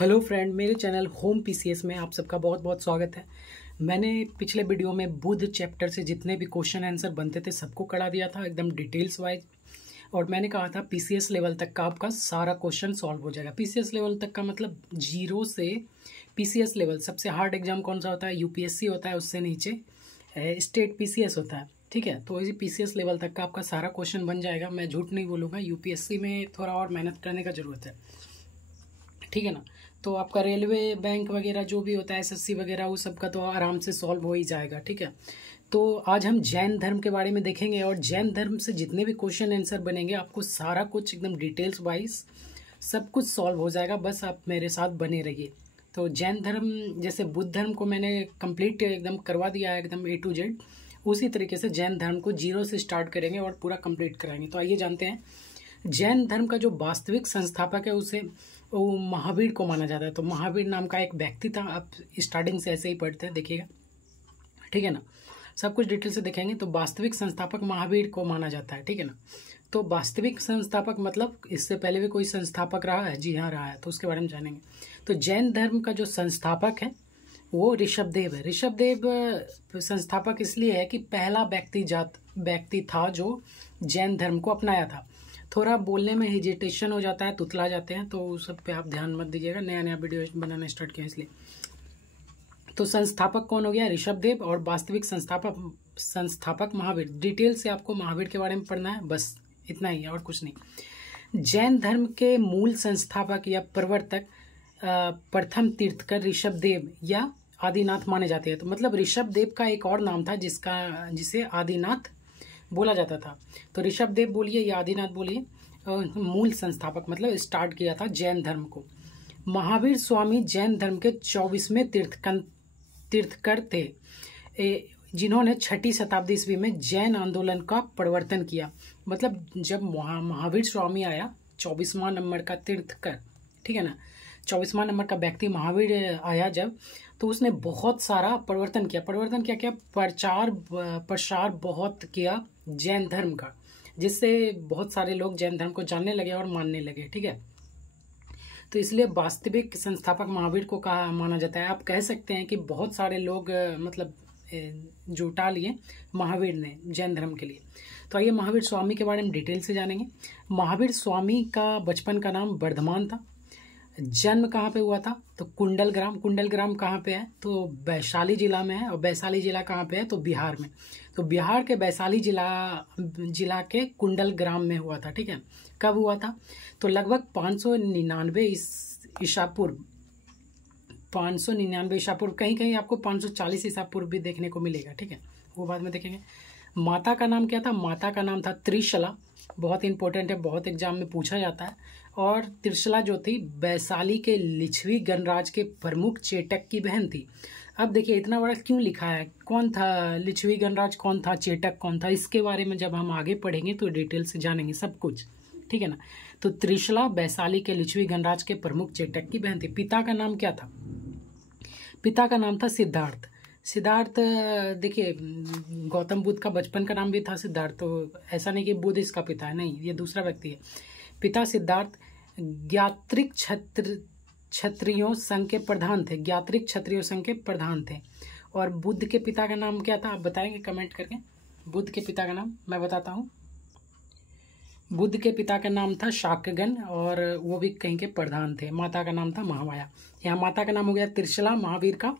Hello friend, मेरे channel home PCS में आप सबका बहुत बहुत स्वागत है। मैंने पिछले वीडियो में बुध चैप्टर से जितने भी क्वेश्चन आंसर बनते थे सबको करा दिया था एकदम डिटेल्स वाइज। और मैंने कहा था पीसीएस लेवल तक का आपका सारा क्वेश्चन सॉल्व हो जाएगा। पीसीएस लेवल तक का मतलब 0 से पीसीएस लेवल। सबसे हार्ड एग्जाम कौन सा होता है? यूपीएससी होता है, उससे नीचे स्टेट पीसीएस होता है। ठीक है, तो इसी पीसीएस लेवल तक का आपका सारा क्वेश्चन बन जाएगा। मैं झूठ नहीं बोलूँगा, यूपीएससी में थोड़ा और मेहनत करने का ज़रूरत है। ठीक है ना। तो आपका रेलवे, बैंक वगैरह जो भी होता है, एसएससी वगैरह, वो सब का तो आराम से सॉल्व हो ही जाएगा। ठीक है, तो आज हम जैन धर्म के बारे में देखेंगे और जैन धर्म से जितने भी क्वेश्चन आंसर बनेंगे आपको सारा कुछ एकदम डिटेल्स वाइज सब कुछ सॉल्व हो जाएगा। बस आप मेरे साथ बने रहिए। तो जैन धर्म, जैसे बुद्ध धर्म को मैंने कंप्लीट एकदम करवा दिया है एकदम A to Z, उसी तरीके से जैन धर्म को 0 से स्टार्ट करेंगे और पूरा कंप्लीट कराएंगे। तो आइए जानते हैं। जैन धर्म का जो वास्तविक संस्थापक है उसे वो महावीर को माना जाता है। तो महावीर नाम का एक व्यक्ति था। आप स्टार्टिंग से ऐसे ही पढ़ते हैं, देखिएगा। ठीक है ना, सब कुछ डिटेल से देखेंगे। तो वास्तविक संस्थापक महावीर को माना जाता है। ठीक है ना। तो वास्तविक संस्थापक मतलब इससे पहले भी कोई संस्थापक रहा है? जी हाँ, रहा है। तो उसके बारे में जानेंगे। तो जैन धर्म का जो संस्थापक है वो ऋषभदेव है। ऋषभदेव संस्थापक इसलिए है कि पहला व्यक्ति था जो जैन धर्म को अपनाया था। थोड़ा बोलने में हेजिटेशन हो जाता है, तुतला जाते हैं, तो उस सब पे आप ध्यान मत दीजिएगा। नया नया वीडियो बनाना स्टार्ट किया इसलिए। तो संस्थापक कौन हो गया? ऋषभदेव। और वास्तविक संस्थापक महावीर। डिटेल से आपको महावीर के बारे में पढ़ना है, बस इतना ही है और कुछ नहीं। जैन धर्म के मूल संस्थापक या प्रवर्तक प्रथम तीर्थकर ऋषभदेव या आदिनाथ माने जाते हैं। तो मतलब ऋषभदेव का एक और नाम था जिसे आदिनाथ बोला जाता था। तो ऋषभदेव बोलिए या आदिनाथ बोलिए, मूल संस्थापक मतलब स्टार्ट किया था जैन धर्म को। महावीर स्वामी जैन धर्म के 24वें तीर्थकर थे, जिन्होंने 6ठी शताब्दी ईस्वी में जैन आंदोलन का प्रवर्तन किया। मतलब जब महावीर स्वामी आया, 24वां नंबर का तीर्थकर, ठीक है ना, 24वां नंबर का व्यक्ति महावीर आया जब, तो उसने बहुत सारा परिवर्तन किया। क्या प्रचार बहुत किया जैन धर्म का, जिससे बहुत सारे लोग जैन धर्म को जानने लगे और मानने लगे। ठीक है, तो इसलिए वास्तविक संस्थापक महावीर को माना जाता है। आप कह सकते हैं कि बहुत सारे लोग मतलब जुटा लिए महावीर ने जैन धर्म के लिए। तो आइए महावीर स्वामी के बारे में डिटेल से जानेंगे। महावीर स्वामी का बचपन का नाम वर्धमान था। जन्म कहाँ पे हुआ था? तो कुंडलग्राम। कुंडलग्राम कहाँ पे है? तो वैशाली जिला में है। और वैशाली जिला कहाँ पे है? तो बिहार में। तो बिहार के वैशाली जिला के कुंडलग्राम में हुआ था। ठीक है, कब हुआ था? तो लगभग 599 ईसा पूर्व। 599 ईसा पूर्व, कहीं कहीं आपको 540 ईसा पूर्व भी देखने को मिलेगा। ठीक है, वो बाद में देखेंगे। माता का नाम क्या था? माता का नाम था त्रिशला। बहुत इंपॉर्टेंट है, बहुत एग्जाम में पूछा जाता है। और त्रिशला जो थी वैशाली के लिच्छवी गणराज के प्रमुख चेटक की बहन थी। अब देखिए इतना बड़ा क्यों लिखा है, कौन था लिच्छवी गणराज, कौन था चेटक, कौन था, इसके बारे में जब हम आगे पढ़ेंगे तो डिटेल से जानेंगे सब कुछ। ठीक है ना। तो त्रिशला वैशाली के लिच्छवी गणराज के प्रमुख चेटक की बहन थी। पिता का नाम क्या था? पिता का नाम था सिद्धार्थ। देखिए गौतम बुद्ध का बचपन का नाम भी था सिद्धार्थ। तो ऐसा नहीं कि बुद्ध इसका पिता है, नहीं, ये दूसरा व्यक्ति है। पिता सिद्धार्थ ज्ञात्रिक क्षत्रियों संघ के प्रधान थे। ज्ञात्रिक क्षत्रियों संघ के प्रधान थे। और बुद्ध के पिता का नाम क्या था? आप बताएंगे कमेंट करके। बुद्ध के पिता का नाम मैं बताता हूँ। बुद्ध के पिता का नाम था शाक्यगन और वो भी कहीं के प्रधान थे। माता का नाम था महामाया। यहाँ माता का नाम हो गया त्रिशला महावीर का।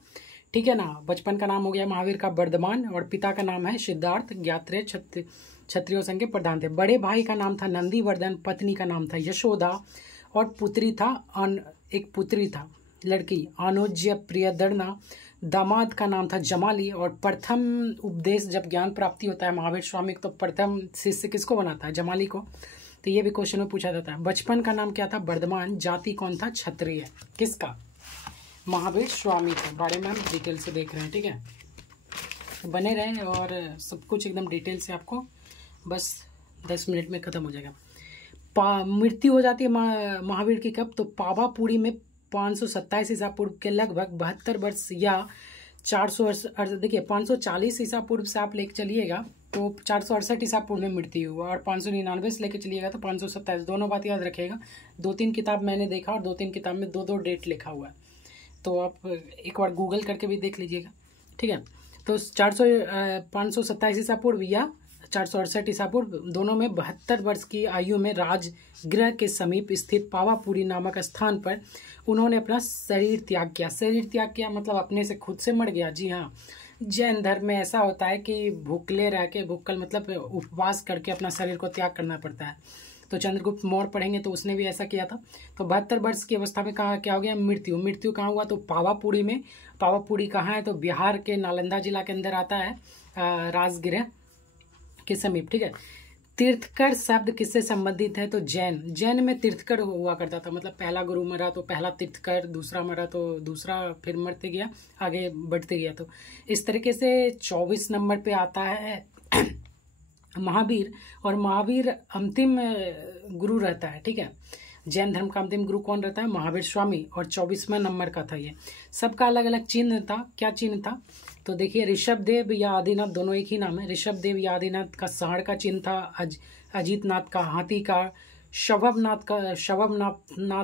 ठीक है ना। बचपन का नाम हो गया महावीर का वर्धमान और पिता का नाम है सिद्धार्थ, ज्ञात्रिय क्षत्रियों संघ के प्रधान थे। बड़े भाई का नाम था नंदीवर्धन, पत्नी का नाम था यशोदा और एक पुत्री था लड़की अनुज्य प्रियदर्शना। दामाद का नाम था जमाली। और प्रथम उपदेश जब ज्ञान प्राप्ति होता है महावीर स्वामी को, तो प्रथम शिष्य किसको बनाता है? जमाली को। तो ये भी क्वेश्चन में पूछा जाता है। बचपन का नाम क्या था? वर्धमान। जाति कौन था? क्षत्रिय। किसका? महावीर स्वामी के बारे में हम डिटेल से देख रहे हैं। ठीक है, बने रहें और सब कुछ एकदम डिटेल से आपको बस 10 मिनट में खत्म हो जाएगा। मृत्यु हो जाती है महावीर की कब? तो पावापुरी में 527 ईसा पूर्व के लगभग 72 वर्ष या देखिए 540 ईसा पूर्व से आप लेके चलिएगा तो 468 ईसा पूर्व में मृत्यु हुआ, और 599 से लेके चलिएगा तो 527। दोनों बात याद रखिएगा। 2-3 किताब मैंने देखा और 2-3 किताब में 2-2 डेट लिखा हुआ है, तो आप एक बार गूगल करके भी देख लीजिएगा, ठीक है। तो 527 ईसा पूर्व या 468 ईसा पूर्व, दोनों में 72 वर्ष की आयु में राजगृह के समीप स्थित पावापुरी नामक स्थान पर उन्होंने अपना शरीर त्याग किया। शरीर त्याग किया मतलब अपने से खुद से मर गया। जी हाँ, जैन धर्म में ऐसा होता है कि भूखले रह के, भूखल मतलब उपवास करके अपना शरीर को त्याग करना पड़ता है। तो चंद्रगुप्त मौर्य पढ़ेंगे तो उसने भी ऐसा किया था। तो 72 वर्ष की अवस्था में कहाँ क्या हो गया, मृत्यु। मृत्यु कहाँ हुआ, तो पावापुरी में। पावापुरी कहाँ है, तो बिहार के नालंदा जिला के अंदर आता है, राजगृह के समीप, ठीक है। तीर्थकर शब्द किससे संबंधित है, तो जैन में तीर्थकर हुआ करता था, मतलब पहला गुरु मरा तो पहला तीर्थकर, दूसरा मरा तो दूसरा, फिर मरते गया, आगे बढ़ते गया। तो इस तरीके से 24 नंबर पे आता है महावीर, और महावीर अंतिम गुरु रहता है, ठीक है। जैन धर्म का अंतिम गुरु कौन रहता है, महावीर स्वामी, और 24वां नंबर का था ये। सबका अलग अलग चिन्ह था। क्या चिन्ह था, तो देखिए ऋषभ देव या आदिनाथ, दोनों एक ही नाम है। ऋषभ देव या आदिनाथ का सांड का चिन्ह था, अजीत नाथ का हाथी का, शवभनाथ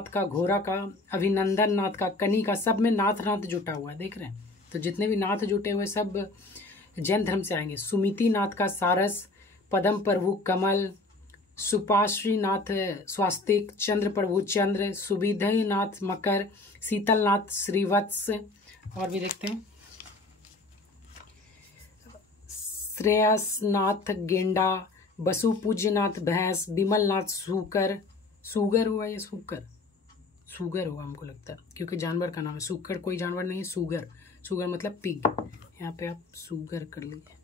का घोड़ा का, अभिनंदन नाथ का कनी का। सब में नाथ जुटा हुआ है, देख रहे हैं। तो जितने भी नाथ जुटे हुए सब जैन धर्म से आएंगे। सुमिति नाथ का सारस, पदम प्रभु कमल, सुपाश्रीनाथ स्वास्तिक, चंद्र प्रभु चंद्र, सुविधय नाथ मकर, शीतल नाथ श्रीवत्स, और भी देखते हैं, श्रेयसनाथ गेंडा, बसु पूज्यनाथ भैंस, विमल नाथ सूकर। सुगर हुआ या सुगर हुआ हमको लगता है, क्योंकि जानवर का नाम है। सुकर कोई जानवर नहीं है, सुगर मतलब पिग। यहाँ पे आप सुगर कर लीजिए,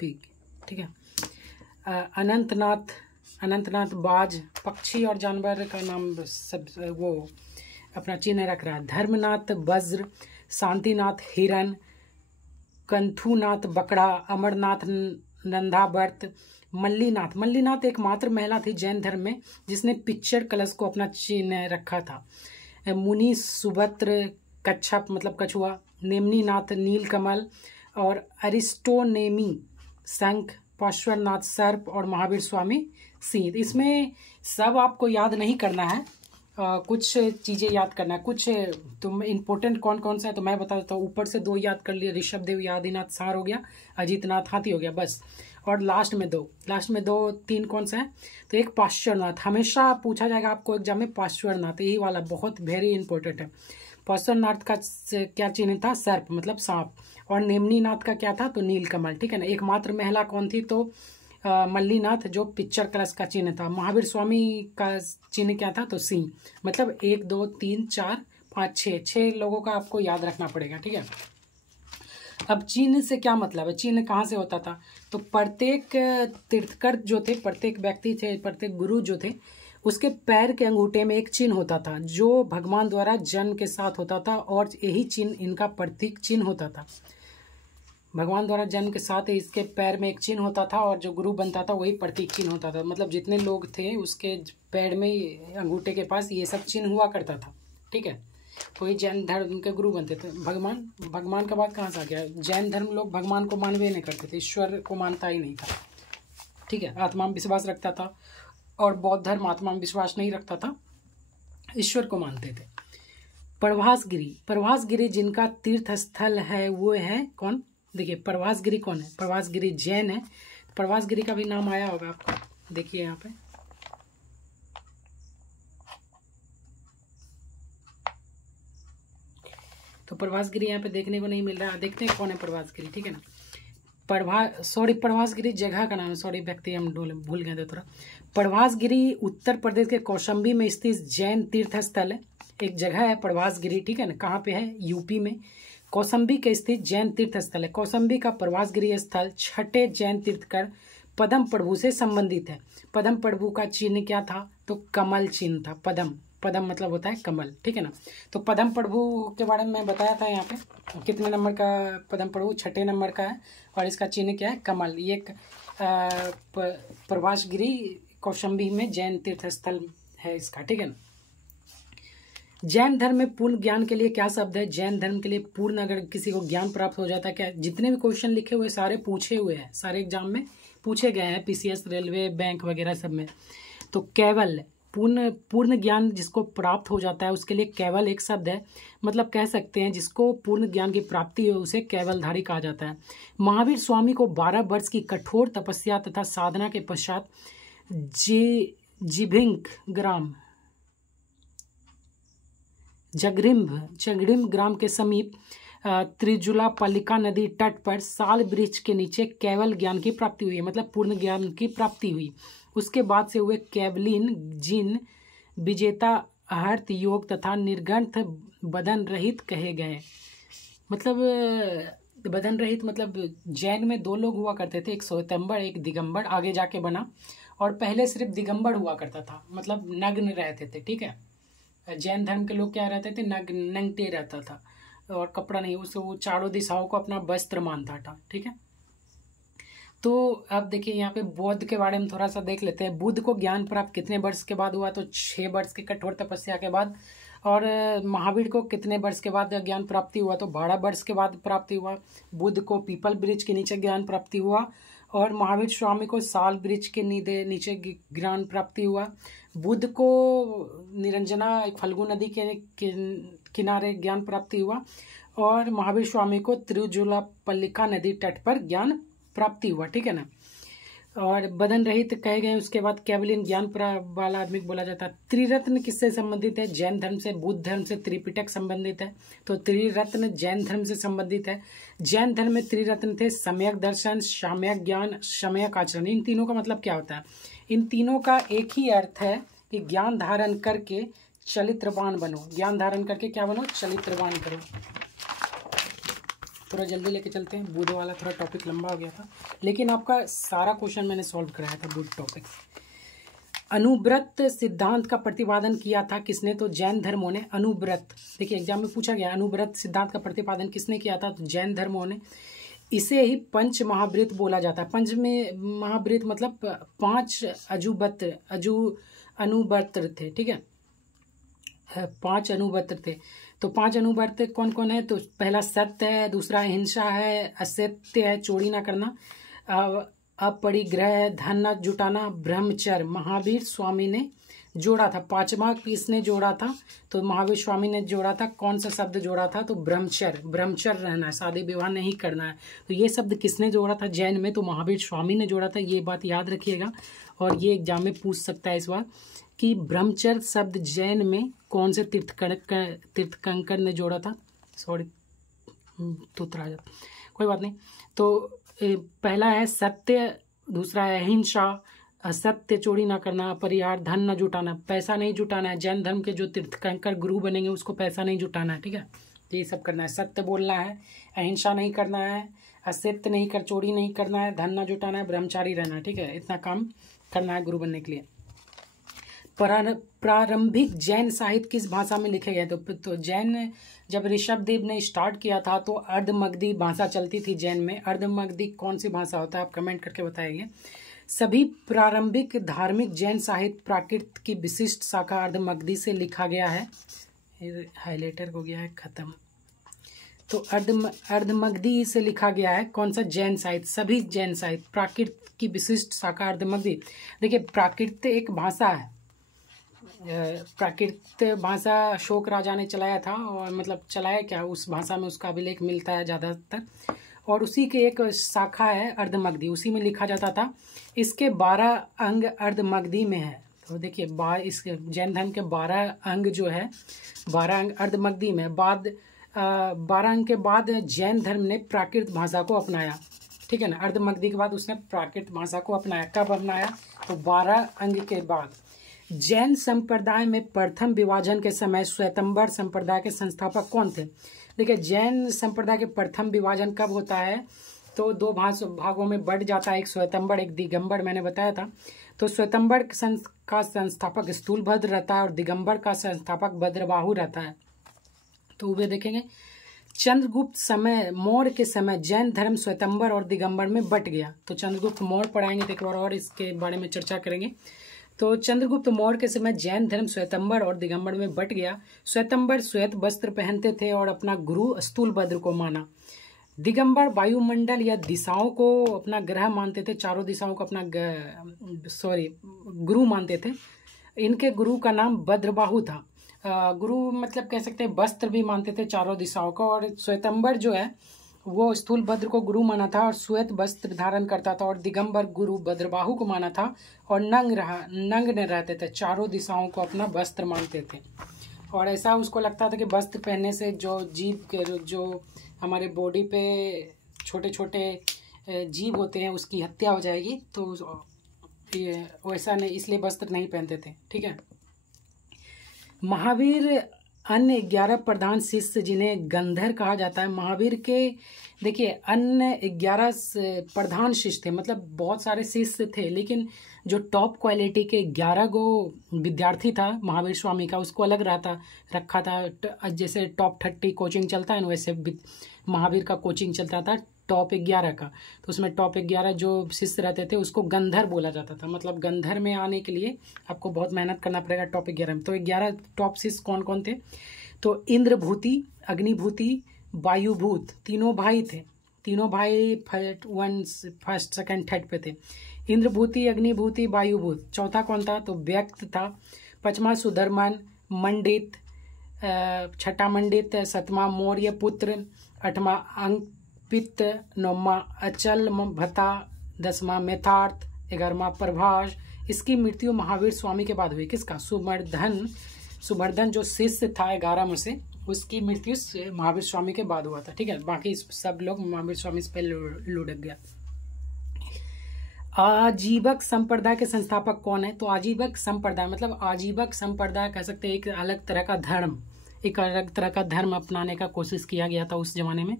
पिग, ठीक है। अनंतनाथ बाज, पक्षी और जानवर का नाम सब वो अपना चिन्ह रख रहा है। धर्मनाथ वज्र, शांतिनाथ हिरन, कंथुनाथ बकड़ा, अमरनाथ नंदावर्त, मल्लीनाथ एकमात्र महिला थी जैन धर्म में जिसने पिक्चर कलश को अपना चिन्ह रखा था। मुनि सुभद्र कच्छप मतलब कछुआ, नेमिनाथ नीलकमल, और अरिस्टोनेमी शंख, पार्श्वनाथ सर्प, और महावीर स्वामी सिंह। इसमें सब आपको याद नहीं करना है, कुछ चीज़ें याद करना है। कुछ तुम इम्पोर्टेंट कौन कौन सा है तो मैं बता देता हूँ। ऊपर से 2 याद कर लिए, ऋषभ देव या आदिनाथ सांड हो गया, अजीतनाथ हाथी हो गया, बस। और लास्ट में 2-3 कौन सा है, तो एक पार्श्वनाथ। हमेशा पूछा जाएगा आपको एग्जाम में, पार्श्वनाथ, यही वाला बहुत वेरी इंपॉर्टेंट है। पार्श्वनाथ का क्या चिन्ह था, सर्प मतलब सांप, और नेमिनाथ का क्या था, तो नीलकमल, ठीक है ना। एकमात्र महिला कौन थी, तो मल्लीनाथ जो पिक्चर कलश का चिन्ह था। महावीर स्वामी का चिन्ह क्या था, तो सिंह। मतलब 1 2 3 4 5 6 लोगों का आपको याद रखना पड़ेगा, ठीक है। अब चिन्ह से क्या मतलब है, चिन्ह कहाँ से होता था, तो प्रत्येक तीर्थकर जो थे, प्रत्येक व्यक्ति थे, प्रत्येक गुरु जो थे, उसके पैर के अंगूठे में एक चिन्ह होता था जो भगवान द्वारा जन्म के साथ होता था, और यही चिन्ह इनका प्रतीक चिन्ह होता था। भगवान द्वारा जन्म के साथ इसके पैर में एक चिन्ह होता था, और जो गुरु बनता था वही प्रतीक चिन्ह होता था। मतलब जितने लोग थे उसके पैर में, अंगूठे के पास ये सब चिन्ह हुआ करता था, ठीक है। वही जैन धर्म के गुरु बनते थे। भगवान का बात कहाँ से आ गया, जैन धर्म लोग भगवान को मानवे नहीं करते थे, ईश्वर को मानता ही नहीं था, ठीक है। आत्मा में विश्वास रखता था, और बौद्ध धर्म आत्मा में विश्वास नहीं रखता था, ईश्वर को मानते थे। प्रभासगिरी जिनका तीर्थ स्थल है वो है कौन, देखिए प्रभासगिरी कौन है, प्रभासगिरी जैन है। प्रभासगिरी का भी नाम आया होगा आपको, देखिए यहाँ पे, तो प्रभासगिरी यहाँ पे देखने को नहीं मिल रहा है। देखते हैं कौन है प्रभासगिरी, ठीक है ना। प्रभासगिरी जगह का नाम है, सॉरी व्यक्ति हम भूल गए थे थोड़ा। प्रभासगिरी उत्तर प्रदेश के कौशाम्बी में स्थित जैन तीर्थ स्थल है। एक जगह है प्रभासगिरी, ठीक है ना, कहाँ पे है, यूपी में कौशाम्बी के स्थित जैन तीर्थ स्थल है। कौशाम्बी का प्रभासगिरी स्थल 6ठे जैन तीर्थकर पदम प्रभु से संबंधित है। पदम प्रभु का चिन्ह क्या था, तो कमल चिन्ह था। पदम मतलब होता है कमल, ठीक है ना। तो पदम प्रभु के बारे में मैं बताया था यहाँ पे, कितने नंबर का पदम प्रभु, 6ठे नंबर का है, और इसका चिन्ह क्या है, कमल। ये प्रभासगिरी कौशाम्बी में जैन तीर्थ स्थल है इसका, ठीक है ना। जैन धर्म में पूर्ण ज्ञान के लिए क्या शब्द है? जैन धर्म के लिए पूर्ण, अगर किसी को ज्ञान प्राप्त हो जाता है, क्या जितने भी क्वेश्चन लिखे हुए सारे पूछे हुए हैं, सारे एग्जाम में पूछे गए हैं, पीसीएस, रेलवे, बैंक वगैरह सब में। तो केवल पूर्ण ज्ञान जिसको प्राप्त हो जाता है उसके लिए केवल एक शब्द है, मतलब कह सकते हैं जिसको पूर्ण ज्ञान की प्राप्ति हो उसे केवलधारी कहा जाता है। महावीर स्वामी को 12 वर्ष की कठोर तपस्या तथा साधना के पश्चात जगरिम ग्राम के समीप त्रिजुला पल्लिका नदी तट पर साल वृक्ष के नीचे केवल ज्ञान की प्राप्ति हुई है, मतलब पूर्ण ज्ञान की प्राप्ति हुई। उसके बाद से हुए केवलिन, जिन, विजेता, हर्त, योग तथा निर्ग्रंथ बदन रहित कहे गए। मतलब बदन रहित मतलब जैन में 2 लोग हुआ करते थे, एक श्वेतंबर, एक दिगंबर, आगे जाके बना। और पहले सिर्फ दिगंबर हुआ करता था, मतलब नग्न रहते थे, ठीक है। जैन धर्म के लोग क्या रहते थे? नंगते रहता था और कपड़ा नहीं, उसे वो चारों दिशाओं को अपना वस्त्र मानता था, ठीक है। तो अब देखिए यहाँ पे बौद्ध के बारे में थोड़ा सा देख लेते हैं। बुद्ध को ज्ञान प्राप्त कितने वर्ष के बाद हुआ? तो 6 वर्ष की कठोर तपस्या के बाद। और महावीर को कितने वर्ष के बाद ज्ञान प्राप्ति हुआ? तो 12 वर्ष के बाद प्राप्ति हुआ। बुद्ध को पीपल वृक्ष के नीचे ज्ञान प्राप्ति हुआ और महावीर स्वामी को साल वृक्ष के नीचे ज्ञान प्राप्ति हुआ। बुद्ध को निरंजना फल्गु नदी के किनारे ज्ञान प्राप्ति हुआ और महावीर स्वामी को त्रिजुला पल्लिका नदी तट पर ज्ञान प्राप्ति हुआ, ठीक है ना। और बदन रहित कहे गए। उसके बाद केवलिन ज्ञान वाला आदमी बोला जाता है। त्रिरत्न किससे संबंधित है? जैन धर्म से। बुद्ध धर्म से त्रिपिटक संबंधित है, तो त्रिरत्न जैन धर्म से संबंधित है। जैन धर्म में त्रिरत्न थे, सम्यक दर्शन, साम्यक ज्ञान, सम्यक आचरण। इन तीनों का मतलब क्या होता है? इन तीनों का एक ही अर्थ है कि ज्ञान धारण करके चरित्रवान बनो। ज्ञान धारण करके क्या बनो? चरित्रवान करो। थोड़ा जल्दी लेके चलते हैं, बुद्ध वाला थोड़ा टॉपिक लंबा हो गया था, लेकिन आपका सारा क्वेश्चन मैंने सॉल्व कराया था बुद्ध टॉपिक। अनुव्रत सिद्धांत का प्रतिपादन किया था किसने? तो जैन धर्मों ने। अनुव्रत, देखिए एग्जाम में पूछा गया, अनुव्रत सिद्धांत का प्रतिपादन किसने किया था? तो जैन धर्मों ने। इसे ही पंच महाव्रत बोला जाता है। पंच में महाव्रत मतलब 5 अनुव्रत थे, ठीक है, 5 अनुव्रत थे। तो 5 अनुव्रत कौन कौन है? तो पहला सत्य है, दूसरा हिंसा है, असत्य है, चोरी ना करना, अपरिग्रह, धन न जुटाना, ब्रह्मचर्य। महावीर स्वामी ने जोड़ा था। 5वां किसने जोड़ा था? तो महावीर स्वामी ने जोड़ा था। कौन सा शब्द जोड़ा था? तो ब्रह्मचर्य। ब्रह्मचर्य रहना है, शादी विवाह नहीं करना है। तो ये शब्द किसने जोड़ा था जैन में? तो महावीर स्वामी ने जोड़ा था। ये बात याद रखिएगा और ये एग्जाम में पूछ सकता है इस बार कि ब्रह्मचर्य शब्द जैन में कौन से तीर्थंकर ने जोड़ा था? सॉरी, तुतरा जाता, कोई बात नहीं। तो पहला है सत्य, दूसरा है अहिंसा, असत्य, चोरी ना करना, अपरिहार, धन न जुटाना, पैसा नहीं जुटाना है। जैन धर्म के जो तीर्थंकर गुरु बनेंगे उसको पैसा नहीं जुटाना है, ठीक है। तो ये सब करना है, सत्य बोलना है, अहिंसा नहीं करना है, असत्य नहीं कर, चोरी नहीं करना है, धन न जुटाना है, ब्रह्मचारी रहना है, ठीक है। इतना काम करना है गुरु बनने के लिए। प्रारंभिक जैन साहित्य किस भाषा में लिखे गए? तो जैन जब ऋषभदेव ने स्टार्ट किया था तो अर्धमगधी भाषा चलती थी जैन में। अर्धमगधी कौन सी भाषा होता है? आप कमेंट करके बताइए। सभी प्रारंभिक धार्मिक जैन साहित्य प्राकृत की विशिष्ट शाखा अर्धमगधी से लिखा गया है। हाइलाइटर हो गया है खत्म। तो अर्धमगधी से लिखा गया है। कौन सा? जैन साहित्य। सभी जैन साहित्य प्राकृत की विशिष्ट शाखा अर्धमगधी। देखिए प्राकृत एक भाषा है, प्राकृत भाषा अशोक राजा ने चलाया था, और मतलब चलाया क्या, उस भाषा में उसका अभिलेख मिलता है ज़्यादातर, और उसी के एक शाखा है अर्धमगधी, उसी में लिखा जाता था। इसके 12 अंग अर्धमगधी में है। तो देखिए इसके जैन धर्म के 12 अंग जो है, 12 अंग अर्धमगधी में। 12 अंग के बाद जैन धर्म ने प्राकृत भाषा को अपनाया, ठीक है ना। अर्धमगधी के बाद उसने प्राकृत भाषा को अपनाया। कब अपनाया? तो 12 अंग के बाद। जैन संप्रदाय में प्रथम विभाजन के समय श्वेतंबर संप्रदाय के संस्थापक कौन थे? देखिए जैन संप्रदाय के प्रथम विभाजन कब होता है? तो 2 भागों में बढ़ जाता है, एक श्वेतंबर एक दिगंबर, मैंने बताया था। तो श्वेतंबर का संस्थापक स्थूलभद्र रहता है और दिगंबर का संस्थापक भद्रबाहु रहता है। तो वे देखेंगे चंद्रगुप्त समय, मौर्य के समय जैन धर्म श्वेतंबर और दिगंबर में बट गया। तो चंद्रगुप्त मौर्य पढ़ाएंगे तो एक बार और इसके बारे में चर्चा करेंगे। तो चंद्रगुप्त मौर्य के समय जैन धर्म श्वेतंबर और दिगंबर में बट गया। श्वेतंबर श्वेत वस्त्र पहनते थे और अपना गुरु स्थूलभद्र को माना। दिगंबर वायुमंडल या दिशाओं को अपना ग्रह मानते थे, चारों दिशाओं को अपना गुरु मानते थे। इनके गुरु का नाम भद्रबाहु था। गुरु मतलब कह सकते हैं वस्त्र भी मानते थे चारों दिशाओं को। और श्वेतंबर जो है वो स्थूलभद्र को गुरु माना था और श्वेत वस्त्र धारण करता था। और दिगंबर गुरु भद्रबाहु को माना था और नंग न रहते थे, चारों दिशाओं को अपना वस्त्र मानते थे। और ऐसा उसको लगता था कि वस्त्र पहनने से जो जीव के जो हमारे बॉडी पे छोटे छोटे जीव होते हैं उसकी हत्या हो जाएगी, तो ये वैसा नहीं, इसलिए वस्त्र नहीं पहनते थे। ठीक है। महावीर अन्य 11 प्रधान शिष्य जिन्हें गंधर कहा जाता है। महावीर के देखिए अन्य 11 प्रधान शिष्य थे, मतलब बहुत सारे शिष्य थे, लेकिन जो टॉप क्वालिटी के 11 गो विद्यार्थी था महावीर स्वामी का, उसको अलग रखा था। जैसे टॉप 30 कोचिंग चलता है ना, वैसे महावीर का कोचिंग चलता था टॉप 11 का। तो उसमें टॉप 11 जो शिष्य रहते थे उसको गंधर बोला जाता था। मतलब गंधर में आने के लिए आपको बहुत मेहनत करना पड़ेगा टॉप 11 में। तो 11 टॉप शिष्य कौन कौन थे? तो इंद्रभूति, अग्निभूति, वायुभूत, तीनों भाई थे। तीनों भाई फर्स्ट सेकंड थर्ड पे थे। इंद्रभूति, अग्निभूति, वायुभूत। चौथा कौन था? तो व्यक्त था। पांचवा सुधर्मन, मंडित, छठा मंडित, सातवां मौर्य पुत्र, आठवां अंकित, नौवां अचल भत्ता, 10वां मेथार्थ, 11वां प्रभाष। इसकी मृत्यु महावीर स्वामी के बाद हुई। किसका? सुवर्धन जो शिष्य था 11 में से, उसकी मृत्यु महावीर स्वामी के बाद हुआ था। ठीक है। बाकी सब लोग महावीर स्वामी से पहले लुढ़क गया। आजीवक संप्रदाय के संस्थापक कौन है? तो आजीवक संप्रदाय मतलब आजीवक संप्रदाय कह सकते हैं एक अलग तरह का धर्म, एक अलग तरह का धर्म अपनाने का कोशिश किया गया था उस जमाने में।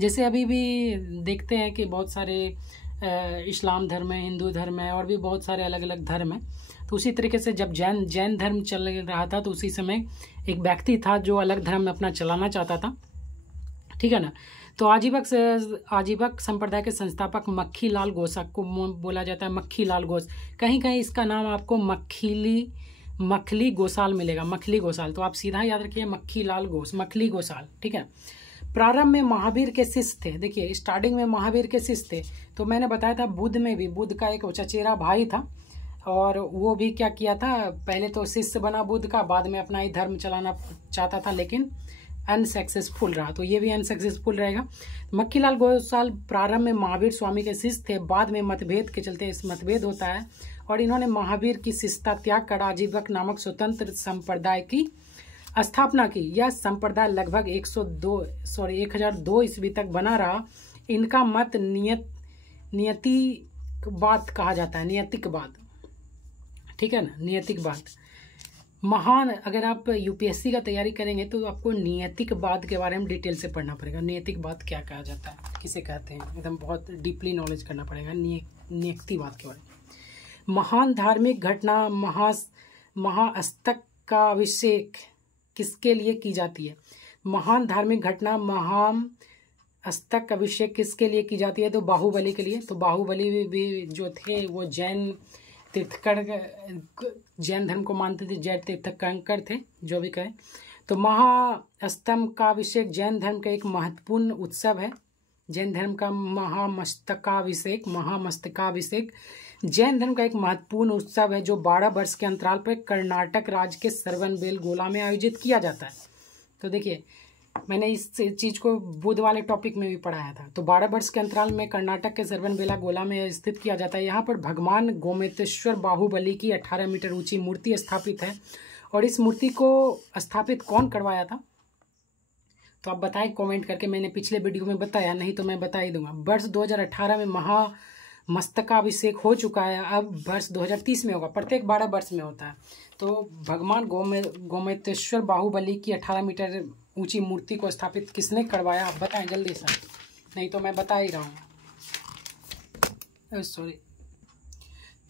जैसे अभी भी देखते हैं कि बहुत सारे इस्लाम धर्म है, हिंदू धर्म है, और भी बहुत सारे अलग अलग धर्म है। तो उसी तरीके से जब जैन धर्म चल रहा था तो उसी समय एक व्यक्ति था जो अलग धर्म अपना चलाना चाहता था। ठीक है ना। तो आजीवक संप्रदाय के संस्थापक मक्खीलाल घोष को बोला जाता है मक्खीलाल घोष। कहीं कहीं इसका नाम आपको मखली गोसाल मिलेगा, मखली गोसाल। तो आप सीधा याद रखिए मक्खीलाल घोष, मखली गोसाल। ठीक है। प्रारंभ में महावीर के शिष्य थे। देखिए स्टार्टिंग में महावीर के शिष्य थे। तो मैंने बताया था बुद्ध में भी, बुद्ध का एक चचेरा भाई था और वो भी क्या किया था, पहले तो शिष्य बना बुद्ध का, बाद में अपना ही धर्म चलाना चाहता था लेकिन अनसक्सेसफुल रहा। तो ये भी अनसक्सेसफुल रहेगा। मक्खीलाल गोसाल प्रारंभ में महावीर स्वामी के शिष्य थे। बाद में मतभेद के चलते इस मतभेद होता है और इन्होंने महावीर की शिष्यता त्याग कर आजीवक नामक स्वतंत्र संप्रदाय की स्थापना की। यह संप्रदाय लगभग 1002 ईस्वी तक बना रहा। इनका मत नियतिकवाद कहा जाता है, नियतिकवाद। ठीक है ना, नियतिकवाद। महान, अगर आप यूपीएससी का तैयारी करेंगे तो आपको नियतिकवाद के बारे में डिटेल से पढ़ना पड़ेगा। नियतिकवाद क्या कहा जाता है, किसे कहते हैं, एकदम बहुत डीपली नॉलेज करना पड़ेगा नियतिकवाद के बारे में। महान धार्मिक घटना महाअस्तक का अभिषेक किसके लिए की जाती है? महान धार्मिक घटना महाअस्तक अभिषेक किसके लिए की जाती है? तो बाहुबली के लिए। तो बाहुबली भी जो थे वो जैन धर्म को मानते थे, जैन तीर्थंकर थे, जो भी कहे। तो महाअस्तम का अभिषेक जैन धर्म का एक महत्वपूर्ण उत्सव है। जैन धर्म का महामस्तकाभिषेक जैन धर्म का एक महत्वपूर्ण उत्सव है जो 12 वर्ष के अंतराल पर कर्नाटक राज्य के श्रवणबेलगोला में आयोजित किया जाता है। तो देखिए मैंने इस चीज को बुध वाले टॉपिक में भी पढ़ाया था। तो 12 वर्ष के अंतराल में कर्नाटक के श्रवणबेलगोला में स्थित किया जाता है। यहाँ पर भगवान गोमतेश्वर बाहुबली की 18 मीटर ऊंची मूर्ति स्थापित है। और इस मूर्ति को स्थापित कौन करवाया था? तो आप बताएं कमेंट करके। मैंने पिछले वीडियो में बताया, नहीं तो मैं बता ही दूंगा। वर्ष 2018 में महामस्तकाभिषेक हो चुका है, अब वर्ष 2030 में होगा। प्रत्येक 12 वर्ष में होता है। तो भगवान गोमतेश्वर बाहुबली की 18 मीटर ऊंची मूर्ति को स्थापित किसने करवाया, आप बताएं जल्दी से, नहीं तो मैं बता ही रहा हूँ। सॉरी।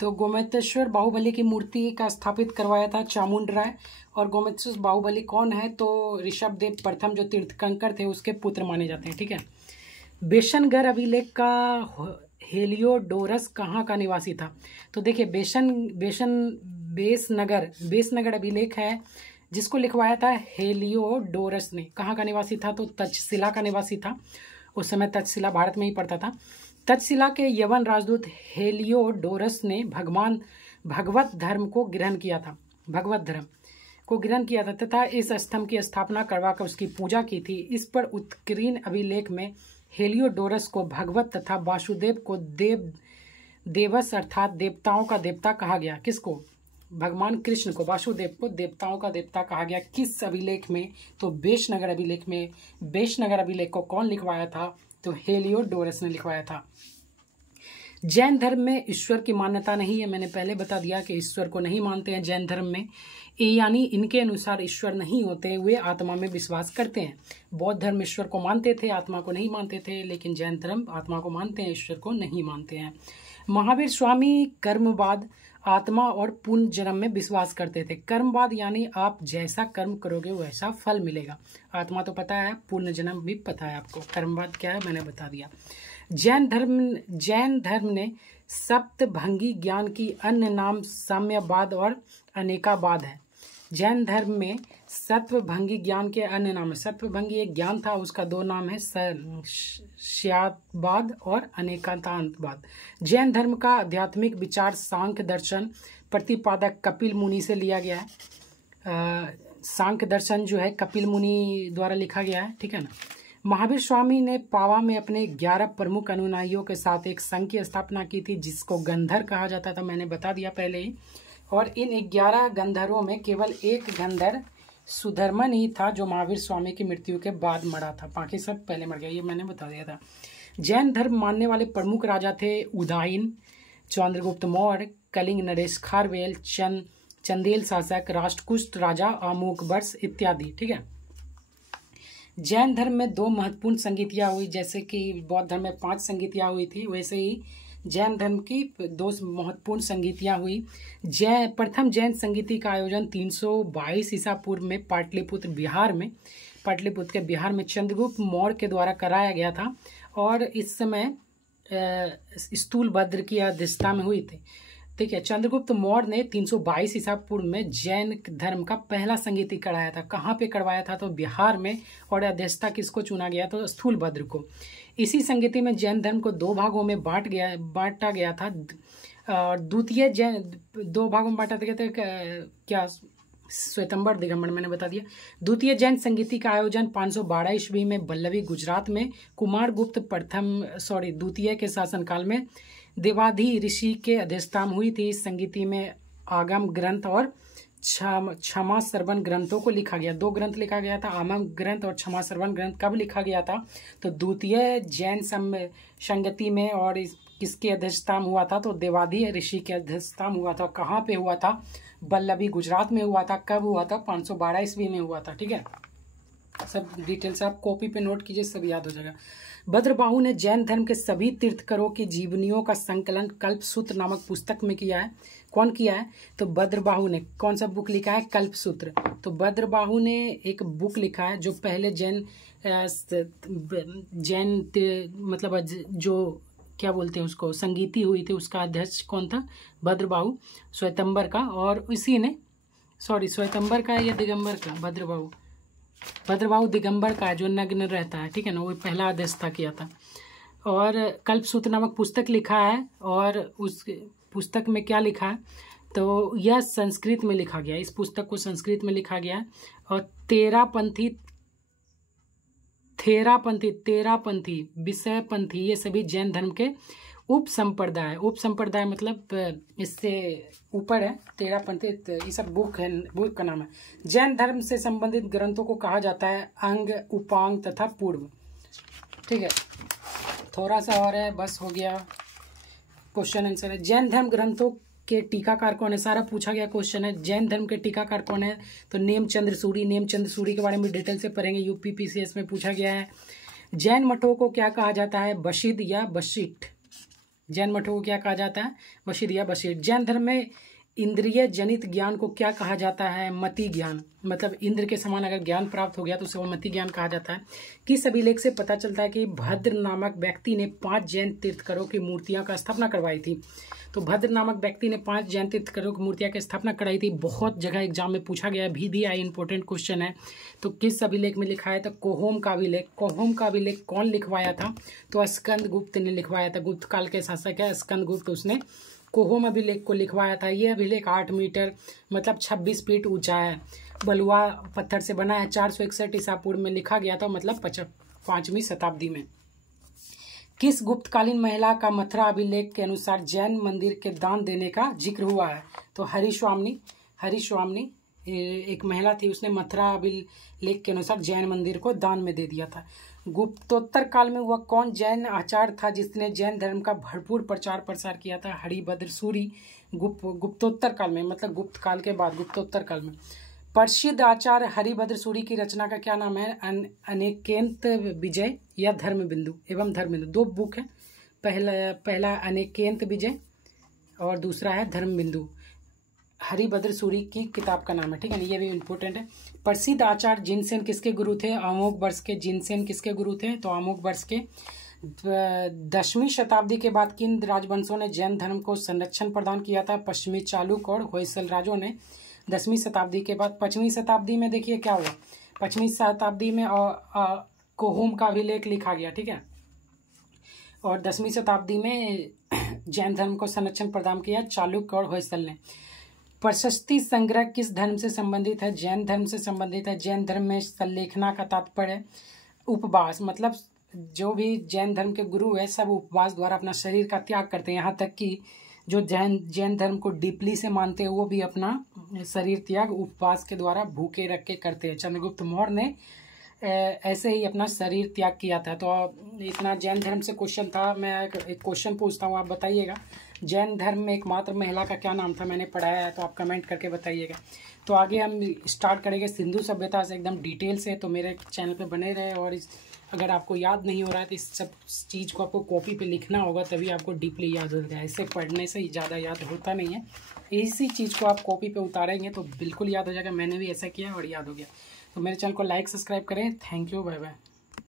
तो गोमतेश्वर बाहुबली की मूर्ति का स्थापित करवाया था चामुंड राय। और गोमतेश्वर बाहुबली कौन है? तो ऋषभदेव प्रथम जो तीर्थंकर थे उसके पुत्र माने जाते हैं। ठीक है। बेशनगर अभिलेख का हेलियोडोरस कहाँ का निवासी था? तो देखिए बेसनगर अभिलेख है जिसको लिखवाया था हेलियोडोरस ने। कहाँ का निवासी था? तो तक्षशिला का निवासी था। उस समय तक्षशिला भारत में ही पड़ता था। तक्षशिला के यवन राजदूत हेलियोडोरस ने भगवत धर्म को ग्रहण किया था तथा इस स्तंभ की स्थापना करवाकर उसकी पूजा की थी। इस पर उत्कीर्ण अभिलेख में हेलियोडोरस को भगवत तथा वासुदेव को देवस अर्थात देवताओं का देवता कहा गया। किसको? भगवान कृष्ण को, वासुदेव को देवताओं का देवता कहा गया। किस अभिलेख में? तो बेशनगर अभिलेख में। बेशनगर अभिलेख को कौन लिखवाया था? तो हेलियोडोरस ने लिखवाया था। जैन धर्म में ईश्वर की मान्यता नहीं है। मैंने पहले बता दिया कि ईश्वर को नहीं मानते हैं जैन धर्म में, यानी इनके अनुसार ईश्वर नहीं होते, वे आत्मा में विश्वास करते हैं। बौद्ध धर्म ईश्वर को मानते थे, आत्मा को नहीं मानते थे, लेकिन जैन धर्म आत्मा को मानते हैं, ईश्वर को नहीं मानते हैं। महावीर स्वामी कर्मवाद, आत्मा और पुनः जन्म में विश्वास करते थे। कर्मवाद यानी आप जैसा कर्म करोगे वैसा फल मिलेगा। आत्मा तो पता है, पुनः जन्म भी पता है आपको। कर्मवाद क्या है मैंने बता दिया। जैन धर्म ने सप्तभंगी ज्ञान की अन्य नाम साम्यवाद और अनेकावाद है। जैन धर्म में सत्वभंगी ज्ञान के अन्य नाम है। सत्वभंगी एक ज्ञान था, उसका दो नाम है, श्यातवाद और अनेकांतवाद। जैन धर्म का आध्यात्मिक विचार सांख्य दर्शन प्रतिपादक कपिल मुनि से लिया गया है। सांख्य दर्शन जो है कपिल मुनि द्वारा लिखा गया है, ठीक है ना। महावीर स्वामी ने पावा में अपने 11 प्रमुख अनुयायियों के साथ एक संघ की स्थापना की थी जिसको गंधर कहा जाता था, मैंने बता दिया पहले ही। और इन 11 गंधर्वों में केवल एक गंधर्व सुधर्मन ही था जो महावीर स्वामी की मृत्यु के बाद मरा था, बाकी सब पहले मर गया, ये मैंने बता दिया था। जैन धर्म मानने वाले प्रमुख राजा थे उदयन, चंद्रगुप्त मौर्य, कलिंग नरेश खारवेल, चंदेल शासक, राष्ट्रकूट राजा, अमोक वर्ष इत्यादि, ठीक है। जैन धर्म में 2 महत्वपूर्ण संगीतियाँ हुई, जैसे कि बौद्ध धर्म में 5 संगीतियाँ हुई थी, वैसे ही जैन धर्म की 2 महत्वपूर्ण संगीतियाँ हुई। प्रथम जैन संगीति का आयोजन 322 ईसा पूर्व में पाटलिपुत्र के बिहार में चंद्रगुप्त मौर्य के द्वारा कराया गया था और इस समय स्थूलभद्र की अध्यक्षता में हुई थी, ठीक है। चंद्रगुप्त मौर्य ने 322 ईसा पूर्व में जैन धर्म का पहला संगीति कराया था। कहाँ पे करवाया था? तो बिहार में। और अध्यक्षता किसको चुना गया? तो स्थूलभद्र को। इसी संगीति में जैन धर्म को 2 भागों में बांटा गया था। और द्वितीय जैन 2 भागों में बांटा गया था, क्या? श्वेतंबर दिगंबर, मैंने बता दिया। द्वितीय जैन संगीति का आयोजन 512 ईस्वी में वल्लभी गुजरात में कुमारगुप्त द्वितीय के शासनकाल में देवाधि ऋषि के अध्यक्षता में हुई थी। इस संगीति में आगम ग्रंथ और क्षमा श्रवण ग्रंथों को लिखा गया। 2 ग्रंथ लिखा गया था, आगम ग्रंथ और क्षमा श्रवण ग्रंथ। कब लिखा गया था? तो द्वितीय जैन संगति में। और किसके अध्यक्षता में हुआ था? तो देवाधि ऋषि के अध्यक्षता में हुआ था। कहाँ पे हुआ था? वल्लभी गुजरात में हुआ था। कब हुआ था? 512 ईस्वी में हुआ था, ठीक है। सब डिटेल्स आप कॉपी पे नोट कीजिए, सब याद हो जाएगा। भद्रबाहु ने जैन धर्म के सभी तीर्थकरों की जीवनियों का संकलन कल्पसूत्र नामक पुस्तक में किया है। कौन किया है? तो भद्रबाहु ने। कौन सा बुक लिखा है? कल्पसूत्र। तो भद्रबाहु ने एक बुक लिखा है जो पहले जैन मतलब जो क्या बोलते हैं उसको, संगीति हुई थी, उसका अध्यक्ष कौन था? भद्रबाहु, श्वेतंबर का। और इसी ने श्वेतंबर का या दिगंबर का? भद्रबाहु दिगंबर का, जो नग्न रहता है, ठीक है ना, वो पहला अध्यक्षता किया था। और कल्पसूत्र नामक पुस्तक लिखा है। और उस पुस्तक में क्या लिखा है? तो यह संस्कृत में लिखा गया, इस पुस्तक को संस्कृत में लिखा गया है। और तेरापंथी, विषयपंथी, ये सभी जैन धर्म के उप संप्रदाय मतलब इससे ऊपर है। तेरापंथी, ये सब बुक का नाम है। जैन धर्म से संबंधित ग्रंथों को कहा जाता है अंग, उपांग तथा पूर्व, ठीक है। थोड़ा सा और है, बस हो गया। क्वेश्चन आंसर है। जैन धर्म ग्रंथों के टीकाकार कौन है? सारा पूछा गया क्वेश्चन है। जैन धर्म के टीकाकार कौन है? तो नेमचंद्र सूरी के बारे में डिटेल से पढ़ेंगे, यूपीपीसीएस में पूछा गया है। जैन मठों को क्या कहा जाता है? बशिद या बशिट। जैन मठों को क्या कहा जाता है? बशिद या बशिट। जैन धर्म में इंद्रिय जनित ज्ञान को क्या कहा जाता है? मति ज्ञान। मतलब इंद्र के समान अगर ज्ञान प्राप्त हो गया तो उसे वो मति ज्ञान कहा जाता है। किस अभिलेख से पता चलता है कि भद्र नामक व्यक्ति ने 5 जैन तीर्थंकरों की मूर्तियां का स्थापना करवाई थी? तो भद्र नामक व्यक्ति ने 5 जैन तीर्थंकरों की मूर्तियां की स्थापना कराई थी। बहुत जगह एग्जाम में पूछा गया, भी आई, इंपॉर्टेंट क्वेश्चन है। तो किस अभिलेख में लिखा है? तो कोहोम का अभिलेख। कोहोम का अभिलेख कौन लिखवाया था? तो स्कंद गुप्त ने लिखवाया था। गुप्त काल के शासक है स्कंद गुप्त, उसने कोहोम अभिलेख को लिखवाया था। ये अभिलेख 8 मीटर मतलब 26 फीट ऊंचा है, बलुआ पत्थर से बना है। 461 ईसा पूर्व में लिखा गया था, मतलब 5वीं शताब्दी में। किस गुप्तकालीन महिला का मथुरा अभिलेख के अनुसार जैन मंदिर के दान देने का जिक्र हुआ है? तो हरिस्वामिनी एक महिला थी, उसने मथुरा अभिलेख के अनुसार जैन मंदिर को दान में दे दिया था। गुप्तोत्तर काल में वह कौन जैन आचार्य था जिसने जैन धर्म का भरपूर प्रचार प्रसार किया था? हरिभद्र सूरी। गुप्तोत्तर काल में, मतलब गुप्त काल के बाद गुप्तोत्तर काल में। प्रसिद्ध आचार्य हरिभद्र सूरी की रचना का क्या नाम है? अनेकेंत विजय या धर्मबिंदु एवं धर्मबिंदु। 2 बुक है, पहला अनेकेंत विजय और दूसरा है धर्मबिंदु। हरिभद्र सूरी की किताब का नाम है, ठीक है ना, ये भी इम्पोर्टेंट है। प्रसिद्ध आचार्य जिनसेन किसके गुरु थे? अमोघ वर्ष के। जिनसेन किसके गुरु थे? तो अमोघ वर्ष के। 10वीं शताब्दी के बाद किन राजवंशों ने जैन धर्म को संरक्षण प्रदान किया था? पश्चिमी चालुक्य और होयसल राजों ने 10वीं शताब्दी के बाद। 5वीं शताब्दी में देखिए क्या हुआ। 5वीं शताब्दी में कोहोम का अभिलेख लिखा गया, ठीक है। और 10वीं शताब्दी में जैन धर्म को संरक्षण प्रदान किया चालुक्य और होयसल ने। प्रशस्ति संग्रह किस धर्म से संबंधित है? जैन धर्म से संबंधित है। जैन धर्म में संलेखना का तात्पर्य उपवास, मतलब जो भी जैन धर्म के गुरु है सब उपवास द्वारा अपना शरीर का त्याग करते हैं। यहाँ तक कि जो जैन धर्म को डीपली से मानते हैं वो भी अपना शरीर त्याग उपवास के द्वारा भूखे रख के करते हैं। चंद्रगुप्त मौर्य ने ऐसे ही अपना शरीर त्याग किया था। तो इतना जैन धर्म से क्वेश्चन था। मैं एक क्वेश्चन पूछता हूँ, आप बताइएगा। जैन धर्म में एकमात्र महिला का क्या नाम था? मैंने पढ़ाया है, तो आप कमेंट करके बताइएगा। तो आगे हम स्टार्ट करेंगे सिंधु सभ्यता से, एकदम डिटेल से। तो मेरे चैनल पे बने रहे। और अगर आपको याद नहीं हो रहा है तो इस सब चीज़ को आपको कॉपी पे लिखना होगा, तभी आपको डीपली याद हो जाएगा। ऐसे पढ़ने से ज़्यादा याद होता नहीं है। इसी चीज़ को आप कॉपी पे उतारेंगे तो बिल्कुल याद हो जाएगा। मैंने भी ऐसा किया और याद हो गया। तो मेरे चैनल को लाइक सब्सक्राइब करें। Thank you, bye bye.